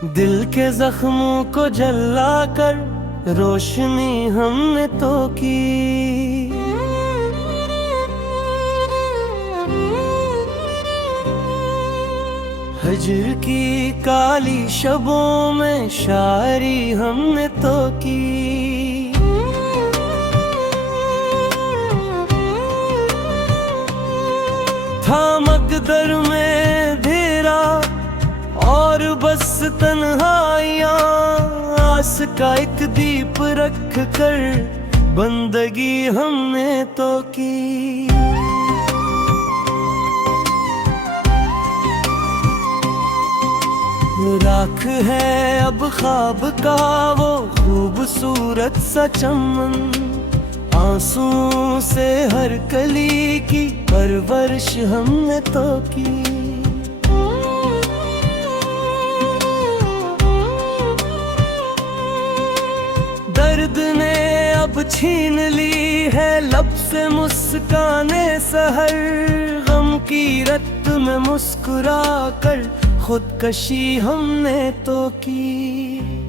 दिल के जख्मों को जला कर रोशनी हमने तो की। हजर की काली शबों में शायरी हमने तो की। था मकदर में अंधेरा और बस तन्हाइयाँ, आस का एक दीप रख कर बंदगी हमने तो की। राख है अब ख्वाब का वो खूबसूरत सा चमन, आंसू से हर कली की परवरिश हमने तो की। दर्द ने अब छीन ली है लब से मुस्काने सहर, गम की रत में मुस्कुरा कर खुदकशी हमने तो की।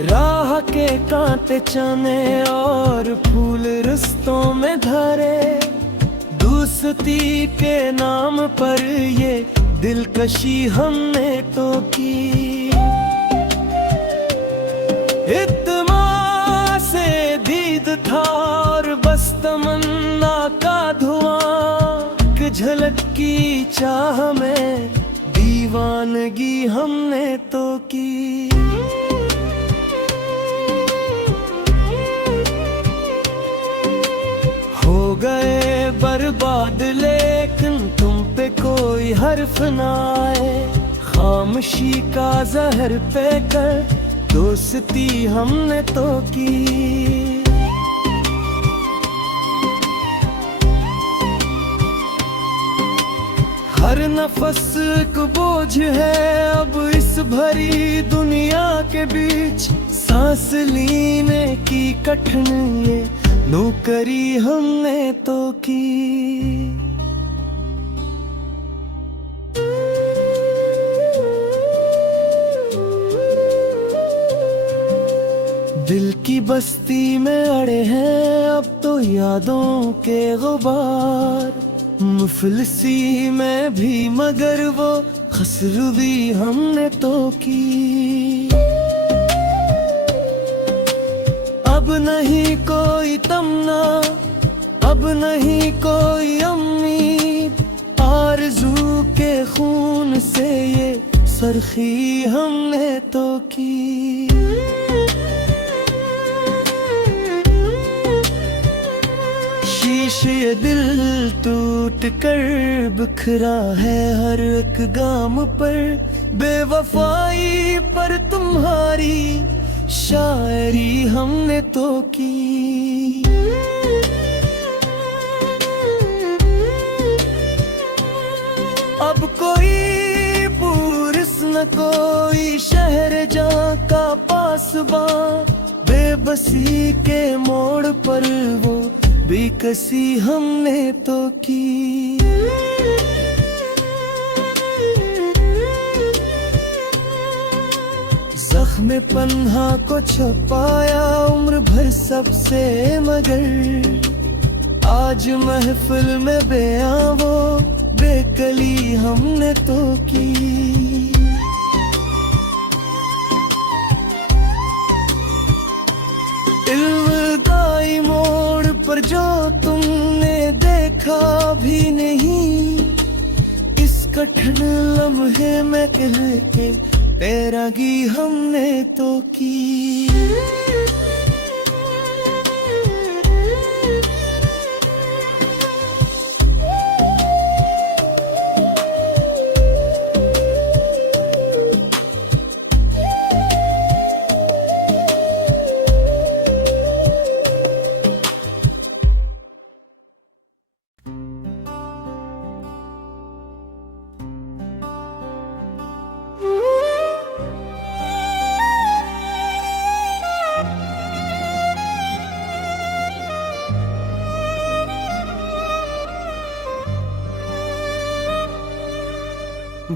राह के कांटे चने और फूल रिश्तों में धरे, दोस्ती के नाम पर ये दिलकशी हमने तो की। इत्मा से दीद था और बस तमन्ना का धुआं, कि झलक की चाह में दीवानगी हमने तो की। हो गए बर्बाद लेकिन तुम पे कोई हर्फ ना आए, खामोशी का जहर पे कर दोस्ती हमने तो की। हर नफस एक बोझ है अब इस भरी दुनिया के बीच, सांस लेने की कठिन ये नौकरी हमने तो की। दिल की बस्ती में अड़े हैं अब तो यादों के गुबार, मुफलिसी में भी मगर वो खसरूवी हमने तो की। अब नहीं कोई तमन्ना, अब नहीं कोई उम्मीद, आरज़ू के खून से ये सरखी हमने तो की। शीशे दिल टूट कर बिखरा है हर एक गाम पर, बेवफाई पर तुम्हारी शायरी हमने तो की। अब कोई पूरिस न कोई शहर जा का पासबा, बेबसी के मोड़ पर वो बेकसी हमने तो की। जख्म पन्हा को छुपाया उम्र भर सबसे, मगर आज महफिल में बयां वो बेकली हमने तो की। इल्वदाई मोड़ पर जो तुमने देखा भी नहीं, इस कठिन लम्हे में कह के पैरागी हमने तो की।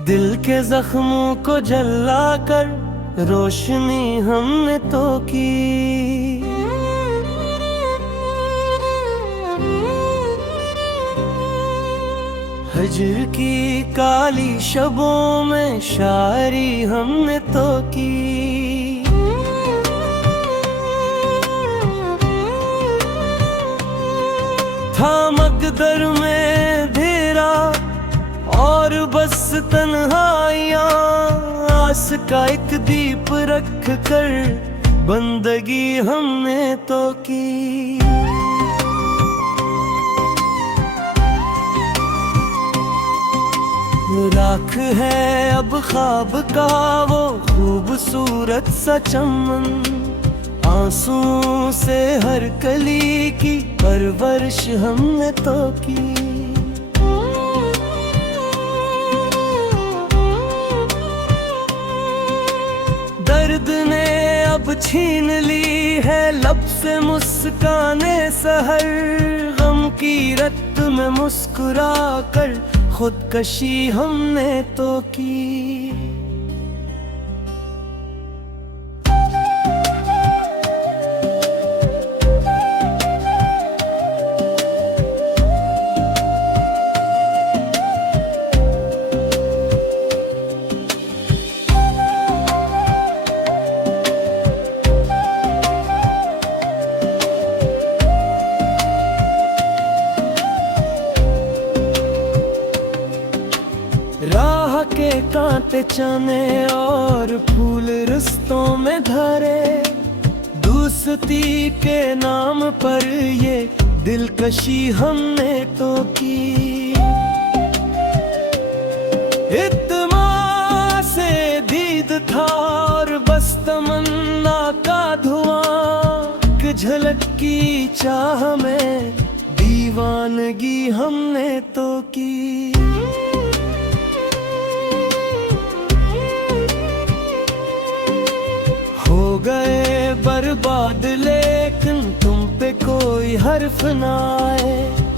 दिल के जख्मों को जला कर रोशनी हमने तो की। हजर की काली शबों में शायरी हमने तो की। था मकदर में अंधेरा और बस तन्हाइयाँ, आस का एक दीप रख कर बंदगी हमने तो की। राख है अब ख्वाब का वो खूबसूरत सा चमन, आंसुओं से हर कली की परवरिश हमने तो की। दर्द ने अब छीन ली है लब से मुस्काने सहर, गम की रत में मुस्कुरा कर खुदकशी हमने तो की। राह के कांटे चने और फूल रिश्तों में धरे, दोस्ती के नाम पर ये दिलकशी हमने तो की। इत्मा से दीद था और बस तमन्ना का धुआं, कि झलक की चाह में दीवानगी हमने तो की। हो गए बर्बाद लेकिन तुम पे कोई हर्फ ना आए,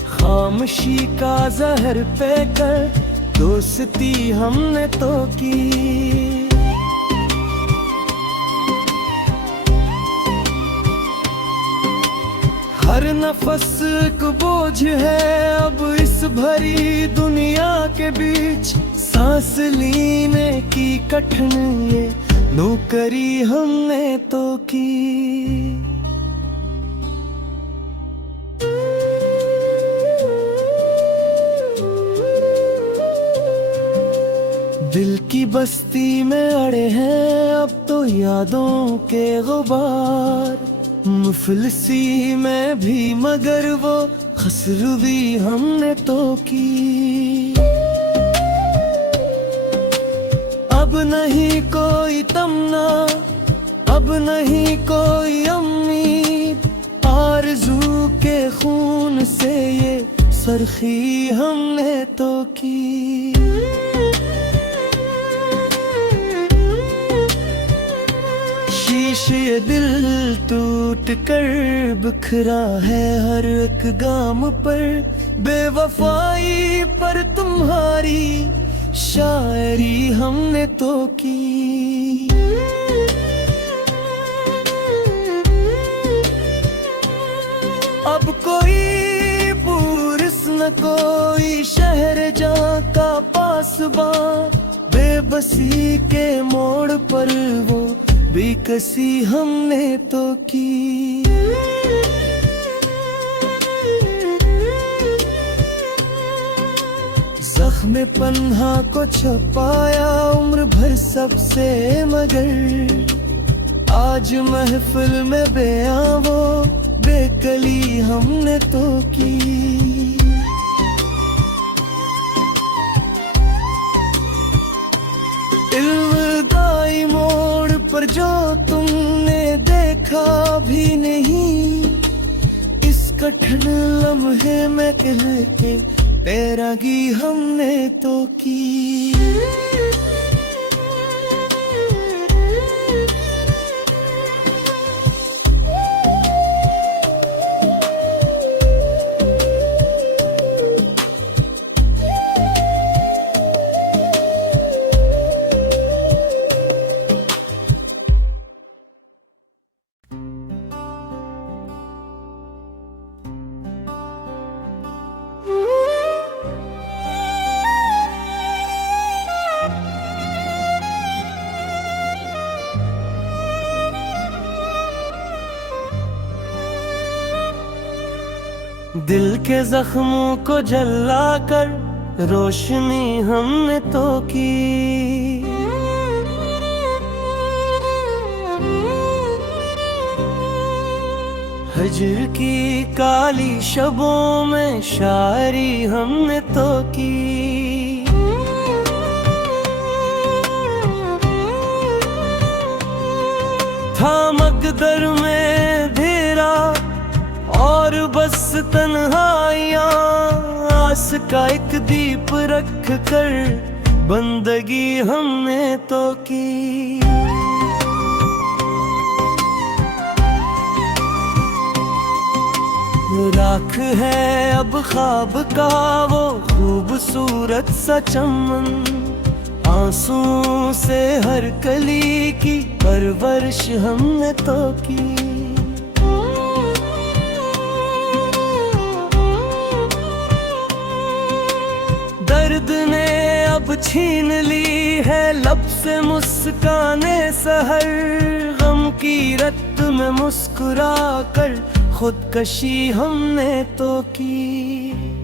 खामोशी का जहर पे कर दोस्ती हमने तो की। हर नफस एक बोझ है अब इस भरी दुनिया के बीच, सांस लेने की कठिन ये नौकरी हमने तो की। दिल की बस्ती में अड़े हैं अब तो यादों के गुबार, मुफलिसी में भी मगर वो खसरवी हमने तो की। अब नहीं कोई तमन्ना, अब नहीं कोई उम्मीद, आरज़ू के खून से ये सरखी हमने तो की। शीशे दिल टूट कर बिखरा है हर एक गाम पर, बेवफाई पर तुम्हारी शायरी हमने तो की। अब कोई पुरस न कोई शहर जा का पासबा, बेबसी के मोड़ पर वो बेकसी हमने तो की। जख्म पन्हा को छुपाया उम्र भर सबसे, मगर आज महफिल में बयां वो बेकली हमने तो की। इल्वदाई मोड़ पर जो तुमने देखा भी नहीं, इस कठिन लम्हे में कह के पैरागी हमने तो की। दिल के जख्मों को जला कर रोशनी हमने तो की। हजर की काली शबों में शायरी हमने तो की। था मकदर में अंधेरा और बस तन्हाइयाँ, आस का एक दीप रख कर बंदगी हमने तो की। राख है अब ख्वाब का वो खूबसूरत सा चमन, आंसू से हर कली की परवरिश हमने तो की। दर्द ने अब छीन ली है लब से मुस्काने सहर, गम की रत में मुस्कुरा कर खुदकशी हमने तो की।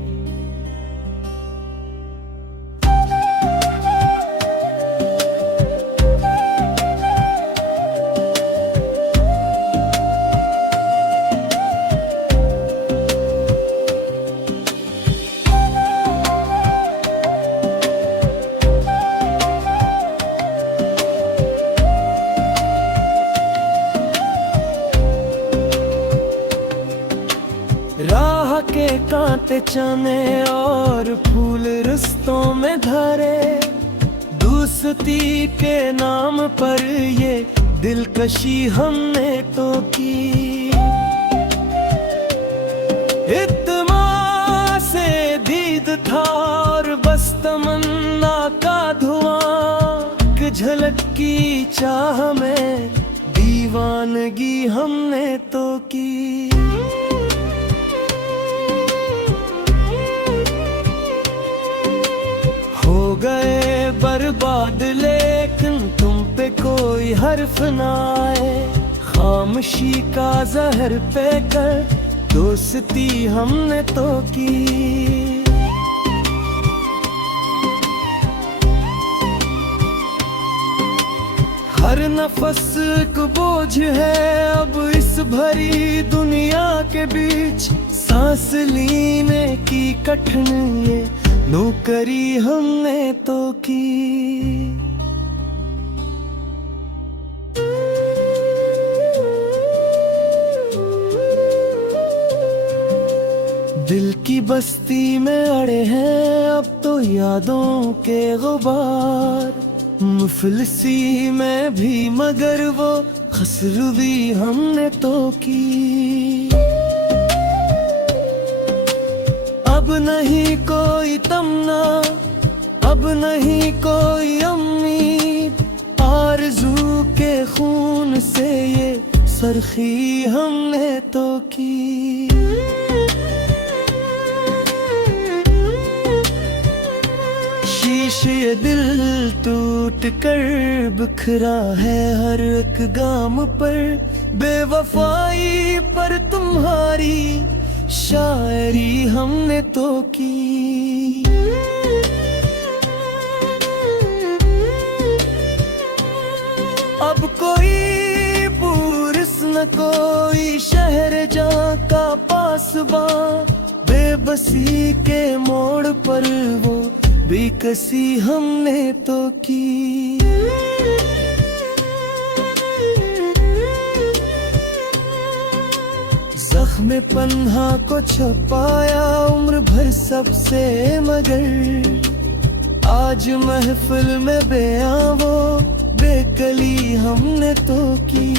राह के कांटे चने और फूल रिश्तों में धरे, दोस्ती के नाम पर ये दिलकशी हमने तो की। इत्मा से दीद था और बस तमन्ना का धुआं, कि झलक की चाह में दीवानगी हमने तो की। हो गए बर्बाद लेकिन तुम पे कोई हर्फ ना आए, खामोशी का जहर पे कर दोस्ती हमने तो की। हर नफस को बोझ है अब इस भरी दुनिया के बीच, सांस लेने की कठिन ये नौकरी हमने तो की। दिल की बस्ती में अड़े हैं अब तो यादों के गुबार, मुफलिसी में भी मगर वो खसरूबी हमने तो की। अब नहीं कोई तमन्ना, अब नहीं कोई उम्मीद, आरज़ू के खून से ये सरखी हमने तो की। शीशे दिल टूट कर बिखरा है हर एक गाम पर, बेवफाई पर तुम्हारी शायरी हमने तो की। अब कोई पूरिस न कोई शहर जा का पासबा, बेबसी के मोड़ पर वो बेकसी हमने तो की। जख्म पन्हा को छुपाया उम्र भर सबसे मगर, आज महफिल में बयां वो बेकली हमने तो की।